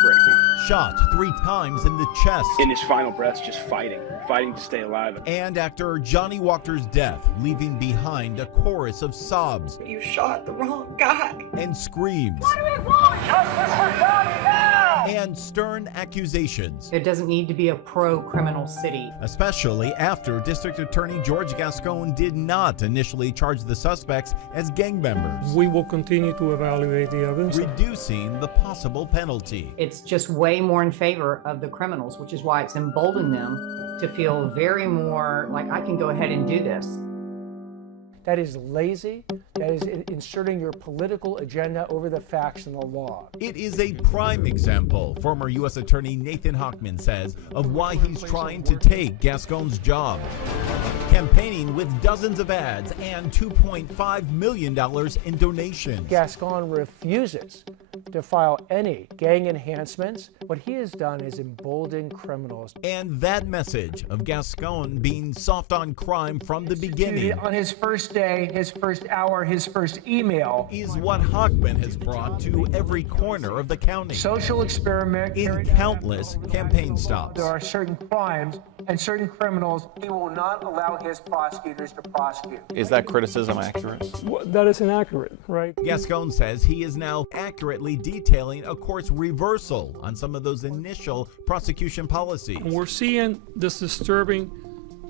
heartbreaking. Shot 3 times in the chest. In his final breaths, just fighting to stay alive. And actor Johnny Walker's death, leaving behind a chorus of sobs. You shot the wrong guy. And screams. What do we want? Justice for Johnny now! And stern accusations. It doesn't need to be a pro-criminal city. Especially after District Attorney George Gascon did not initially charge the suspects as gang members. We will continue to evaluate the evidence, reducing the possible penalty. It's just way more in favor of the criminals, which is why it's emboldened them to feel very more like, I can go ahead and do this. That is lazy. That is inserting your political agenda over the facts and the law. It is a prime example, former U.S. Attorney Nathan Hochman says, of why he's trying to take Gascon's job. Campaigning with dozens of ads and $2.5 million in donations. Gascon refuses to file any gang enhancements. What he has done is embolden criminals. And that message of Gascon being soft on crime from the beginning, on his first day, his first hour, his first email, is what Hochman has brought to every corner of the county. Social experiment in countless campaign stops. There are certain crimes and certain criminals he will not allow his prosecutors to prosecute. Is that criticism accurate? Well, that is inaccurate, right? Gascon says he is now accurately detailing a court's reversal on some of those initial prosecution policies. And we're seeing this disturbing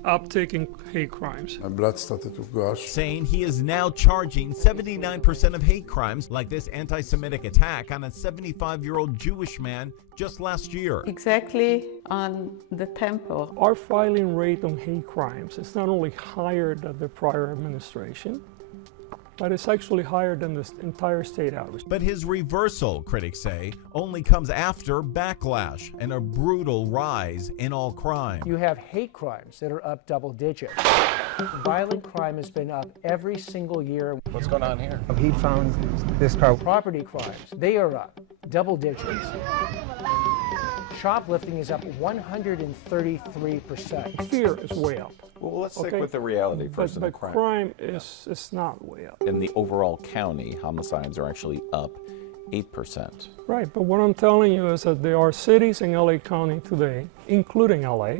uptick in hate crimes. My blood started to gush. Saying he is now charging 79% of hate crimes, like this anti-Semitic attack on a 75-year-old Jewish man just last year. Exactly on the tempo. Our filing rate on hate crimes is not only higher than the prior administration, but it's actually higher than the entire state average. But his reversal, critics say, only comes after backlash and a brutal rise in all crime. You have hate crimes that are up double digits. Violent crime has been up every single year. What's going on here? He found this car. Property crimes, they are up double digits. Shoplifting is up 133%. Fear is way up. Well, let's stick with the reality first of the crime. Crime is not way up. In the overall county, homicides are actually up 8%. Right, but what I'm telling you is that there are cities in LA County today, including LA,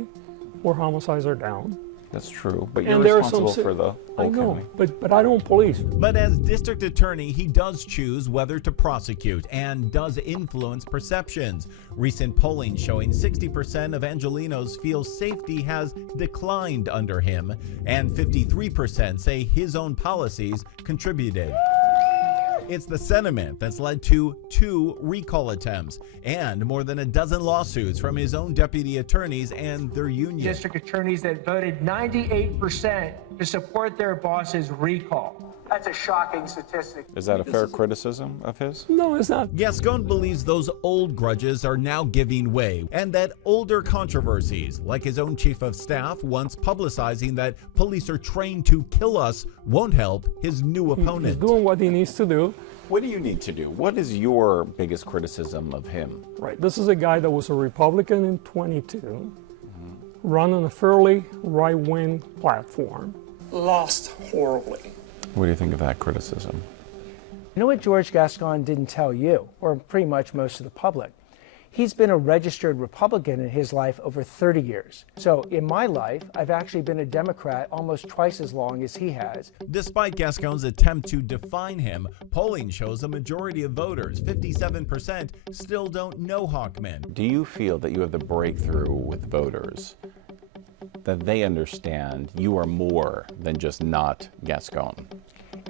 where homicides are down. That's true, but you're responsible for the whole county. But I don't police. But as district attorney, he does choose whether to prosecute and does influence perceptions. Recent polling showing 60% of Angelenos feel safety has declined under him, and 53% say his own policies contributed. It's the sentiment that's led to 2 recall attempts and more than a dozen lawsuits from his own deputy attorneys and their union. District attorneys that voted 98% to support their boss's recall. That's a shocking statistic. Is that a fair criticism of his? No, it's not. Gascon believes those old grudges are now giving way, and that older controversies, like his own chief of staff once publicizing that police are trained to kill us, won't help his new opponent. He's doing what he needs to do. What do you need to do? What is your biggest criticism of him? Right, this is a guy that was a Republican in 22, run on a fairly right-wing platform. Lost horribly. What do you think of that criticism? You know what George Gascon didn't tell you, or pretty much most of the public? He's been a registered Republican in his life over 30 years. So in my life, I've actually been a Democrat almost twice as long as he has. Despite Gascon's attempt to define him, polling shows a majority of voters, 57%, still don't know Hochman. Do you feel that you have the breakthrough with voters, that they understand you are more than just not Gascon?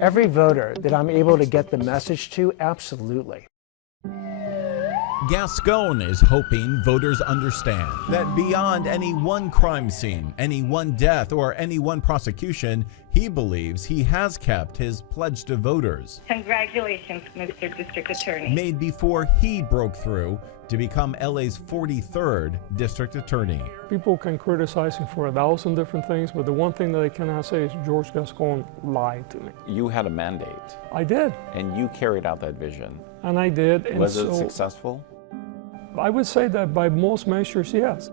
Every voter that I'm able to get the message to, absolutely. Gascon is hoping voters understand that beyond any one crime scene, any one death, or any one prosecution, he believes he has kept his pledge to voters. Congratulations, Mr. District Attorney. Made before he broke through to become LA's 43rd district attorney. People can criticize him for 1,000 different things, but the one thing that I cannot say is George Gascon lied to me. You had a mandate. I did. And you carried out that vision. And I did. And was it successful? I would say that by most measures, yes.